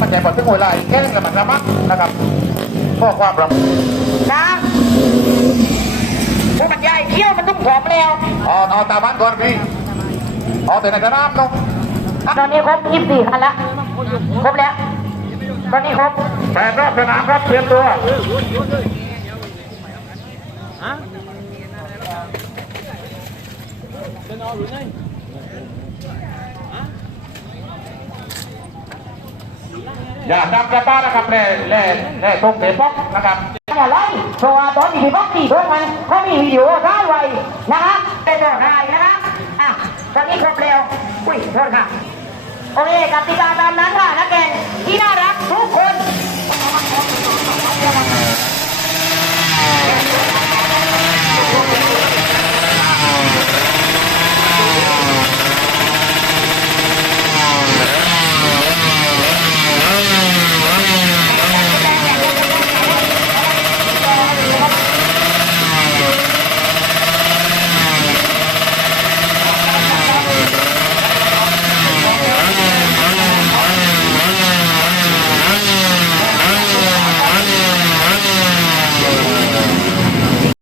มันใจบอลถึงเวลาแก้งแล้วมันระมัดนะครับข้อความเรานะพวกมันใหญ่เที่ยวมันต้องผอมแล้วเอาเอาตามบ้านก่อนพี่เอาแต่ในกระน้ำเนาะตอนนี้ครบ24คันแล้วครบแล้วตอนนี้ครบแปดรอบสนามครับเตรียมตัวอ อย่านำกระป้านะครับแล่แล่แล่ตรงเตะป๊อกนะครับอย่าไล่เพราะว่าตอนที่พี่บอกสี่พวกมันเขามีวิดีโอได้ไว้นะคะเป็นบอกได้นะคะอะตอนนี้ครบแล้วอุ้ยโทษค่ะโอเคกติกาตามนั้นค่ะนักเก็ง